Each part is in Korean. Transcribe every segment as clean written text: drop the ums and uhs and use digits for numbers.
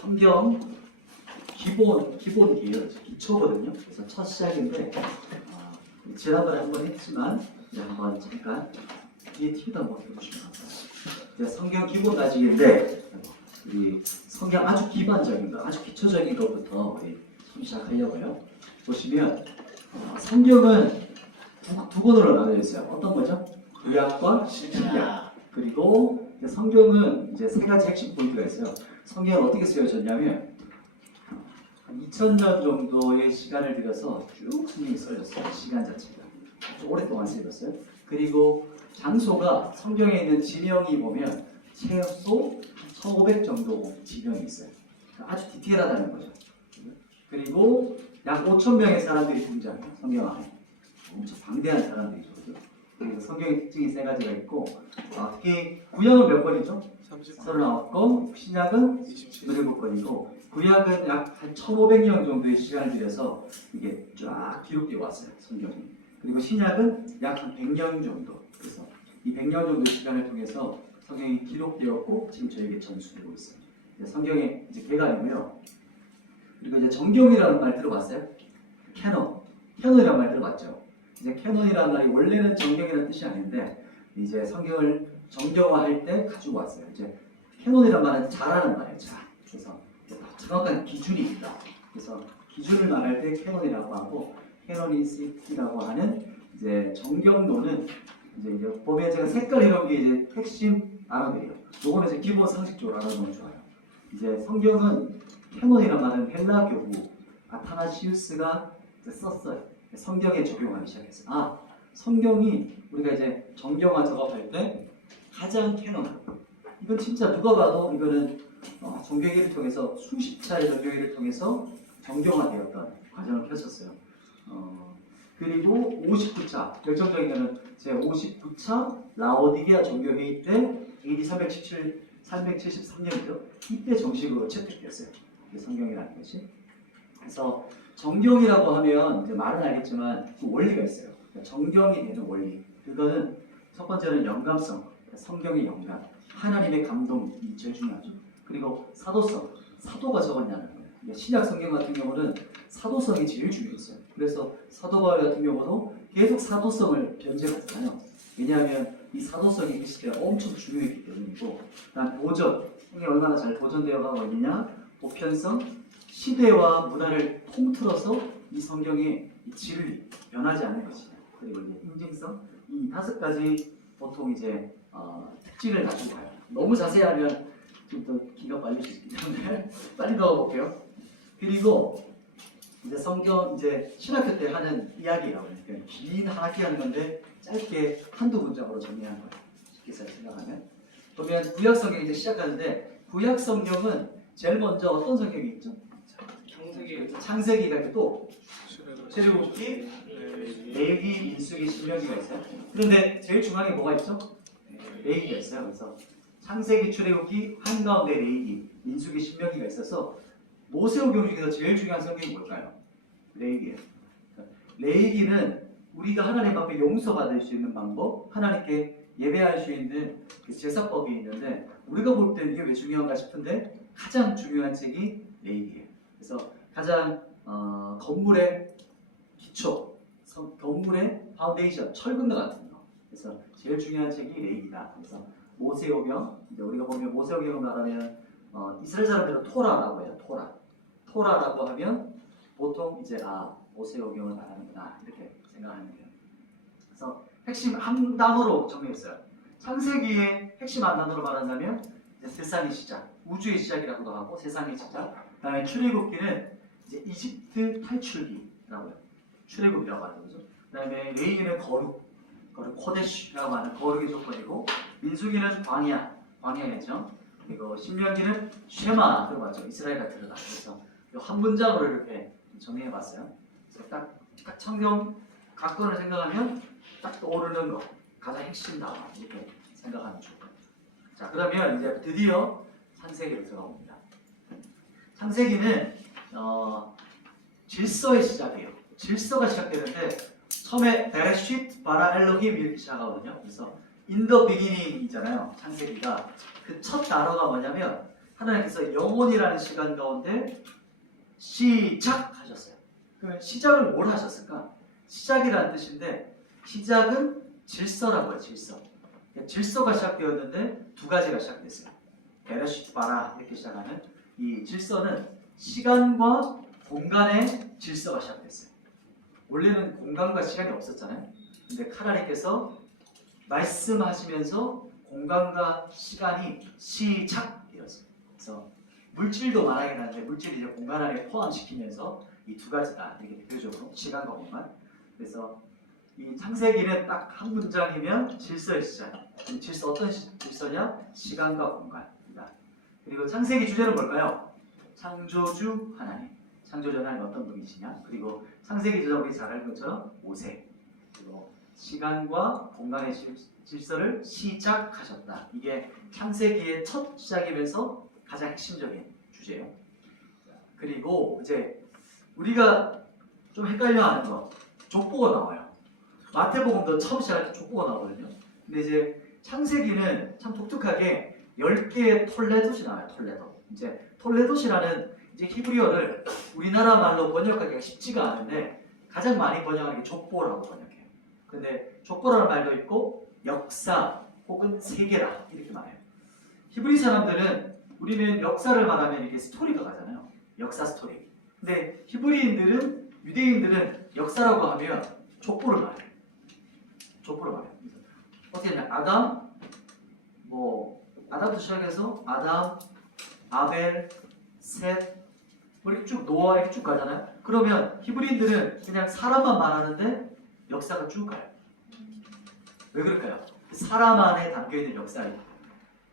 성경 기본이에요. 기초거든요. 그래서 첫 시작인데 지난번에 한번 했지만 이제 한번 잠깐 뒤에 TV도 한번 해보시면 감사합니다. 성경 기본 가지기인데 우리 성경 아주 기본적인 거, 아주 기초적인 것부터 우리 시작하려고요. 보시면 성경은 두 권으로 나눠져 있어요. 어떤 거죠? 구약과 신약. 그리고 성경은 이제 세 가지 핵심 포인트가 있어요. 성경은 어떻게 쓰여졌냐면 한 2000년 정도의 시간을 들여서 쭉 성경이 써졌어요. 시간 자체가 아주 오랫동안 쓰여졌어요. 그리고 장소가 성경에 있는 지명이 보면 최소 1500 정도 지명이 있어요. 아주 디테일하다는 거죠. 그리고 약 5000명의 사람들이 등장해요. 성경 안에. 엄청 방대한 사람들이죠. 그래서 성경의 특징이 세 가지가 있고 특히 구약은 몇 권이죠? 39권, 신약은 27권이고 구약은 약 한 1500년 정도의 시간을 들여서 이게 쫙 기록되어 왔어요. 성경이. 그리고 신약은 약 한 100년 정도. 그래서 이 100년 정도 시간을 통해서 성경이 기록되었고 지금 저에게 전수되고 있어요. 성경의 이제 개관이고요. 그리고 이제 정경이라는 말 들어봤어요? 캐논이라는 말 들어봤죠? 이제 캐논이라는 말이 원래는 정경이라는 뜻이 아닌데 이제 성경을 정경화할 때 가지고 왔어요. 이제 캐논이라는 말은 잘하는 말이에요. 그래서 정확한 기준이 있다. 그래서 기준을 말할 때 캐논이라고 하고 캐노니시티라고 하는 이제 정경론은 이제 보면 제가 색깔 이런 게 이제 핵심 알아들어요. 요거는 이제 기본 상식적으로 알아두면 좋아요. 이제 성경은 캐논이라는 말은 헬라 교부 아타나시우스가 썼어요. 성경에 적용하기 시작했어요. 성경이 우리가 이제 정경화 작업할 때 가장 캐논. 이건 진짜 누가 봐도 이거는 정교회를 통해서 수십 차례 정교회를 통해서 정경화되었던 과정을 펼쳤어요. 그리고 59차 결정적인 거는 제 59차 라오디게아 정교회의 때 AD 373년이죠. 이때 정식으로 채택됐어요. 성경이라는 것이. 그래서 정경이라고 하면 이제 말은 알겠지만 그 원리가 있어요. 정경이 되는 원리. 그거는 첫 번째는 영감성, 성경의 영감, 하나님의 감동이 제일 중요하죠. 그리고 사도성, 사도가 적었냐는 거예요. 신약 성경 같은 경우는 사도성이 제일 중요했어요. 그래서 사도 바울 같은 경우도 계속 사도성을 변제하잖아요. 왜냐하면 이 사도성이 그 시대에 엄청 중요했기 때문이고, 그다음 보전, 성경이 얼마나 잘 보존되어 가고 있느냐, 보편성, 시대와 문화를 통틀어서 이 성경의 이 진리, 변하지 않을 것이냐, 그리고 이제 인증성, 이 5가지 보통 이제 특징을 가지고 가요. 너무 자세하면 좀 더 기가 빨릴 수 있기 때문에 빨리 넣어볼게요. 그리고 이제 성경 이제 신학교 때 하는 이야기라고 해요. 긴 학기 하는 건데 짧게 한두 문장으로 정리한 거예요. 쉽게 생각하면. 보면 구약 성경 이제 시작하는데 구약 성경은 제일 먼저 어떤 성경이 있죠? 창세기가 있고 출애굽기, 레위기, 민수기, 신명기가 있어요. 그런데 제일 중앙에 뭐가 있죠? 레위기가 있어요. 그래서 창세기, 출애굽기, 한가운데 레위기, 민수기, 신명기가 있어서 모세오경 중에서 제일 중요한 성경이 뭘까요? 레위기예요. 레위기는 우리가 하나님 앞에 용서받을 수 있는 방법, 하나님께 예배할 수 있는 그 제사법이 있는데 우리가 볼 때 이게 왜 중요한가 싶은데 가장 중요한 책이 레위기예요. 그래서 가장 건물의 기초, 건물의 파운데이션, 철근과 같은 거. 그래서 제일 중요한 책이 레위기다. 그래서 모세오경, 이제 우리가 보면 모세오경을 말하면 이스라엘 사람들은 토라라고 해요. 토라라고 하면 보통 이제 모세오경을 말하는구나 이렇게 생각하면 돼요. 그래서 핵심 한 단어로 정리했어요. 창세기의 핵심 한 단어로 말한다면 이제 세상의 시작, 우주의 시작이라고도 하고 세상의 시작. 그다음에 출애굽기는 이제 이집트 탈출기라고 해요. 출애굽이라고 하는 거죠. 그다음에 레위기는 거룩 코데시라고 하는 거룩의 조건이고, 민수기는 광야겠죠. 그리고 신명기는 쉐마 들어봤죠. 이스라엘가 들어가. 그래서 한 문장으로 이렇게 정리해봤어요. 그래서 딱 성경 각 권을 생각하면 딱 떠오르는 거, 가장 핵심다 이렇게 생각하면 좋을 것 같아요. 자, 그러면 이제 드디어 창세기로 들어갑니다. 창세기는 질서의 시작이에요. 질서가 시작되는데 처음에 베레쉿 바라 엘로힘 이렇게 시작하거든요. 그래서 in the beginning이잖아요. 창세기가 그 첫 단어가 뭐냐면 하나님께서 영원이라는 시간 가운데 시작하셨어요. 그러면 시작을 뭘 하셨을까? 시작이라는 뜻인데 시작은 질서라고 해요. 질서. 질서가 시작되었는데 두 가지가 시작됐어요. 베레시트 바라 이렇게 시작하는 이 질서는 시간과 공간의 질서가 시작됐어요. 원래는 공간과 시간이 없었잖아요. 근데 하나님께서 말씀하시면서 공간과 시간이 시작되었어요. 그래서 물질도 말하긴 하는데 물질이 이제 공간 안에 포함시키면서 이 두 가지다 이렇게 대표적으로 시간과 공간. 그래서 이 창세기는 딱 한 문장이면 질서의 시작. 질서 어떤 질서냐? 시간과 공간입니다. 그리고 창세기 주제는 뭘까요? 창조주 하나님. 창조주 하나님 어떤 분이시냐? 그리고 창세기 저자 우리 잘 알는 것처럼 모세. 그리고 시간과 공간의 질서를 시작하셨다. 이게 창세기의 첫 시작이면서 가장 핵심적인 주제예요. 그리고 이제 우리가 좀 헷갈려하는 거 족보가 나와요. 마태복음도 처음 시작할 때 족보가 나오거든요. 근데 이제 창세기는 참 독특하게 10개의 톨레도시 나와요. 톨레도. 이제 톨레도시라는 이제 히브리어를 우리나라 말로 번역하기가 쉽지가 않은데 가장 많이 번역하는 게 족보라고 번역해요. 근데 족보라는 말도 있고 역사 혹은 세계라 이렇게 말해요. 히브리 사람들은 우리는 역사를 말하면 이게 스토리가 가잖아요. 역사 스토리. 근데 히브리인들은 유대인들은 역사라고 하면 족보를 말해요. 족보를 말해요. 어떻게 했냐? 아담, 아담부터 시작해서 아담, 아벨, 셋, 이렇게 쭉 노아 이렇게 쭉 가잖아요. 그러면 히브리인들은 그냥 사람만 말하는데 역사가 쭉 가요. 왜 그럴까요? 사람 안에 담겨있는 역사예요.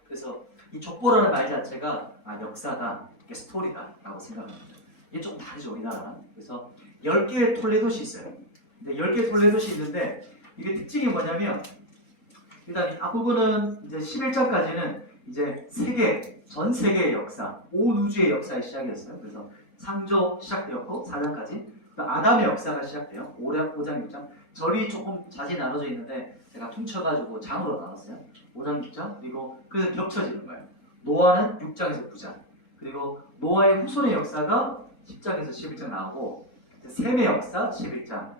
그래서 이 족보라는 말 자체가 역사다, 이게 스토리다 라고 생각합니다. 이게 좀 다르죠, 우리나라랑. 그래서 10개의 톨레도시 있어요. 근데 10개의 톨레도시 있는데 이게 특징이 뭐냐면 일단 앞부분은 이제 11장까지는 이제 전 세계의 역사, 온 우주의 역사의 시작이었어요. 그래서 창조 시작되었고 4장까지 아담의 역사가 시작돼요. 5장, 6장. 절이 조금 자세히 나눠져 있는데 제가 퉁쳐가지고 장으로 나눴어요. 5장, 6장. 그리고 그래서 겹쳐지는 거예요. 노아는 6장에서 9장. 그리고 노아의 후손의 역사가 10장에서 11장 나오고 셈의 역사 11장.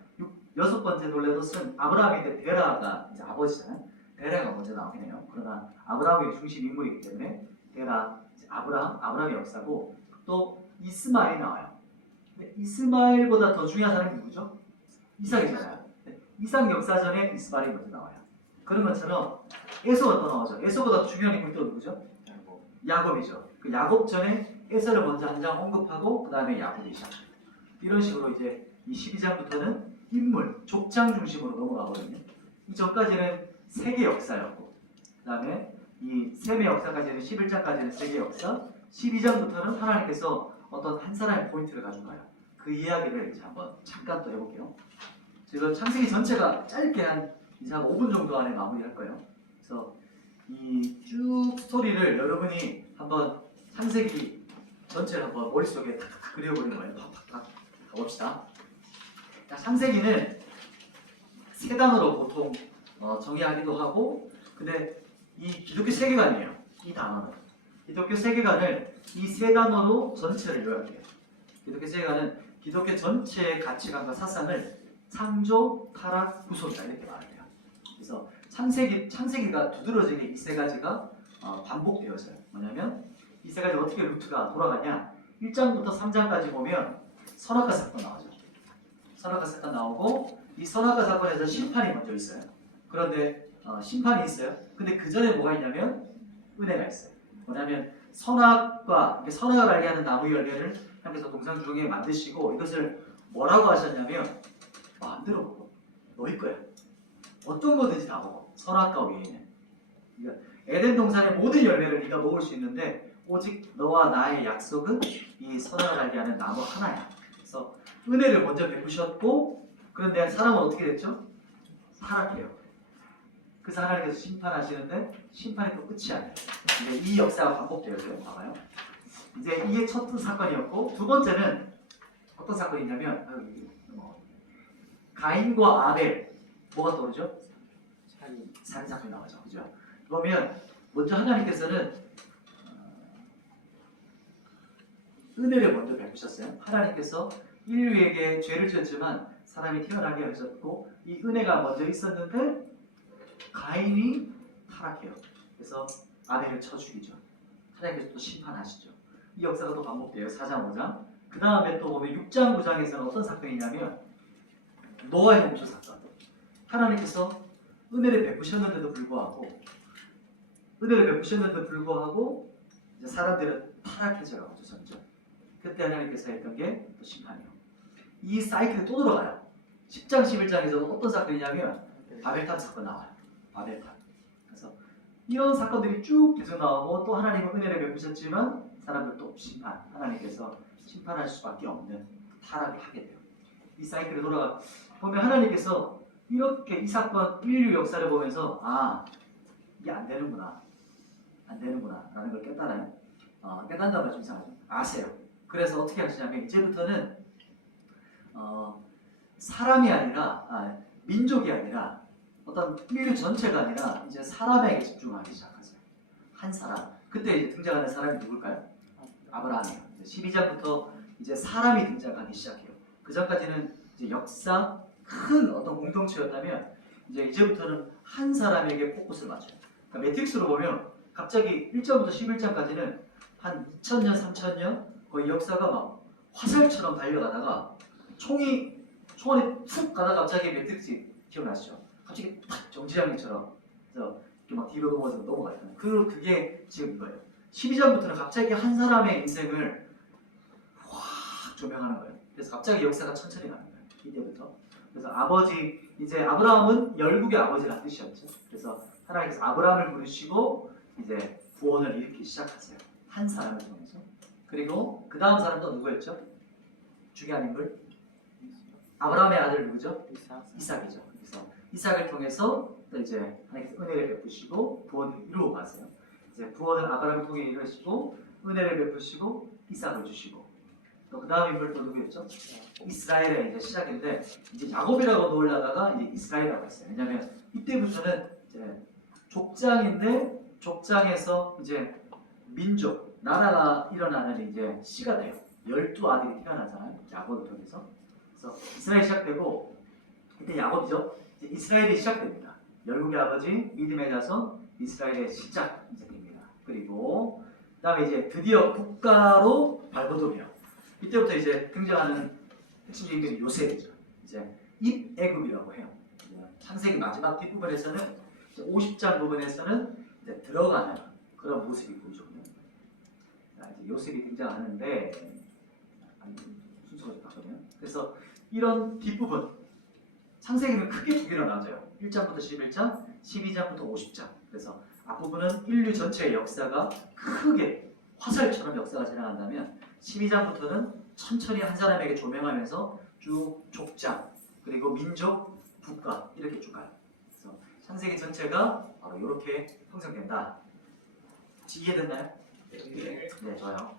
여섯 번째 놀레도스는 아브라함인데 데라가 이제 아버지잖아요. 데라가 먼저 나오긴 해요. 그러나 아브라함이 중심 인물이기 때문에 데라, 아브라함의 역사고 또 이스마엘이 나와요. 근데 이스마엘보다 더 중요한 사람이 누구죠? 이삭이잖아요. 이삭 역사전에 이스마엘이 먼저 나와요. 그런 것처럼 에서가 또 나오죠. 에서보다 중요한 인물이 또 누구죠? 야곱이죠. 그 야곱 전에 에서를 먼저 한 장 언급하고 그 다음에 야곱이 시작. 이런 식으로 이제 이 12장부터는 인물, 족장 중심으로 넘어가거든요. 이 전까지는 세계 역사였고 그 다음에 이 셈의 역사까지는 11장까지는 세계 역사, 12장부터는 하나님께서 어떤 한 사람의 포인트를 가져가요. 그 이야기를 이제 한번 잠깐 또 해볼게요. 제가 창세기 전체가 짧게 한 5분 정도 안에 마무리할 거예요. 그래서 이 쭉 스토리를 여러분이 한번 창세기 전체를 한번 머릿속에 탁탁 그려보는 거예요. 팍팍팍 가봅시다. 창세기는 세 단어로 보통 정의하기도 하고, 근데 이 기독교 세계관이에요. 이 단어는 기독교 세계관을 이 세 단어로 전체를 요약해요. 기독교 세계관은 기독교 전체의 가치관과 사상을 창조, 타락, 구속이다 이렇게 말해요. 그래서 창세기가 두드러지게 이 세 가지가 반복되어져요. 뭐냐면 이 세 가지 어떻게 루트가 돌아가냐? 1장부터 3장까지 보면 선악과 사건 나오죠. 선악과 사건 나오고 이 선악과 사건에서 심판이 먼저 있어요. 그런데 심판이 있어요. 근데 그 전에 뭐가 있냐면 은혜가 있어요. 뭐냐면 선악을 알게 하는 나무 열매를 하나님께서 동상 중에 만드시고 이것을 뭐라고 하셨냐면 마음대로 먹어. 너희 거야. 어떤 거든지 다 먹어. 선악과 위에는. 그러니까 에덴 동산의 모든 열매를 네가 먹을 수 있는데 오직 너와 나의 약속은 이 선악을 알게 하는 나무 하나야. 그래서 은혜를 먼저 베푸셨고 그런데 사람은 어떻게 됐죠? 타락해요. 그래서 하나님께서 심판하시는데 심판이 또 끝이 아니에요. 근데 이 역사가 반복되어져요. 봐봐요. 이제 이게 첫 사건이었고 두 번째는 어떤 사건이냐면 가인과 아벨 뭐가 떠오르죠? 살인 사건이 나오죠. 그죠? 그러면 먼저 하나님께서는 은혜를 먼저 베푸셨어요. 하나님께서 인류에게 죄를 지었지만 사람이 태어나게 하셨고 이 은혜가 먼저 있었는데 가인이 타락해요. 그래서 아벨을 쳐 죽이죠. 하나님께서 또 심판하시죠. 이 역사가 또 반복돼요. 4장 5장. 그 다음에 또 보면 6장 9장에서는 어떤 사건이냐면 노아의 홍수 사건. 하나님께서 은혜를 베푸셨는데도 불구하고 이제 사람들은 타락해져요. 점점. 그때 하나님께서 했던 게 또 심판이에요. 이 사이클이 또 들어가요. 10장 11장에서는 어떤 사건이냐면 바벨탑 사건 나와요. 바벨탑. 그래서 이런 사건들이 쭉 계속 나오고 또 하나님은 은혜를 베푸셨지만 사람들 또 심판. 하나님께서 심판할 수밖에 없는 타락을 하게 돼요. 이 사이클이 돌아가 보면 하나님께서 이렇게 이 사건 인류 역사를 보면서 이게 안 되는구나 라는 걸 깨달아요. 깨닫는다는 말 좀 이상하죠. 아세요. 그래서 어떻게 하시냐면 이제부터는 사람이 아니라 민족이 아니라 어떤 인류 전체가 아니라 이제 사람에게 집중하기 시작하세요. 한 사람. 그때 이제 등장하는 사람이 누굴까요? 아브라함이에요. 12장부터 이제 사람이 등장하기 시작해요. 그 전까지는 이제 역사 큰 어떤 공동체였다면 이제부터는 한 사람에게 포커스를 맞춰요. 그러니까 매트릭스로 보면 갑자기 1장부터 11장까지는 한 2000년, 3000년 거의 역사가 막 화살처럼 달려가다가 총알이 툭 가다가 갑자기 매트릭스 기억나시죠? 갑자기 탁 정지장님처럼 그래서 이렇게 막 뒤로 넘어가요. 그게 지금 이거예요. 12장부터는 갑자기 한 사람의 인생을 확 조명하는 거예요. 그래서 갑자기 역사가 천천히 가는 거예요. 이때부터. 그래서 이제 아브라함은 열국의 아버지라는 뜻이었죠. 그래서 하나님께서 아브라함을 부르시고 이제 구원을 일으키기 시작하세요. 한 사람을 통해서. 그리고 그 다음 사람도 누구였죠? 중요한 인물? 아브라함의 아들 누구죠? 이삭이죠. 그래서 이삭을 통해서 또 이제 하나님께서 은혜를 베푸시고 구원을 이루어 가세요. 이제 구원을 아브라함을 통해 이루시고 은혜를 베푸시고 이삭을 주시고 또 그 다음 인물 또 누구였죠? 이스라엘의 이제 시작인데 이제 야곱이라고 놓으려다가 이제 이스라엘이라고 했어요. 왜냐하면 이때부터는 이제 족장인데 족장에서 이제 민족 나라가 일어나는 이제 시가 돼요. 12아들이 태어나잖아요. 야곱을 통해서. 그래서 이스라엘이 시작되고 이때 야곱이죠. 이제 이스라엘이 시작됩니다. 열국의 아버지 믿음의 자손 이스라엘의 시작 이제 됩니다. 그리고 그다음에 이제 드디어 국가로 발돋움해요. 이때부터 이제 등장하는 핵심적인 게 요셉이죠. 이제 입애굽이라고 해요. 창세기 마지막 뒷부분에서는 50장 부분에서는 이제 들어가는 그런 모습이 보이죠. 이제 요셉이 등장하는데 순서가 좀 바뀌네요. 그래서 이런 뒷부분 창세기는 크게 두 개로 나눠져요. 1장부터 11장, 12장부터 50장. 그래서 앞부분은 인류 전체의 역사가 크게 화살처럼 역사가 지나간다면 12장부터는 천천히 한 사람에게 조명하면서 쭉 족장, 그리고 민족, 국가 이렇게 쭉 가요. 그래서 창세기 전체가 바로 이렇게 형성된다. 혹시 이해됐나요? 네, 좋아요.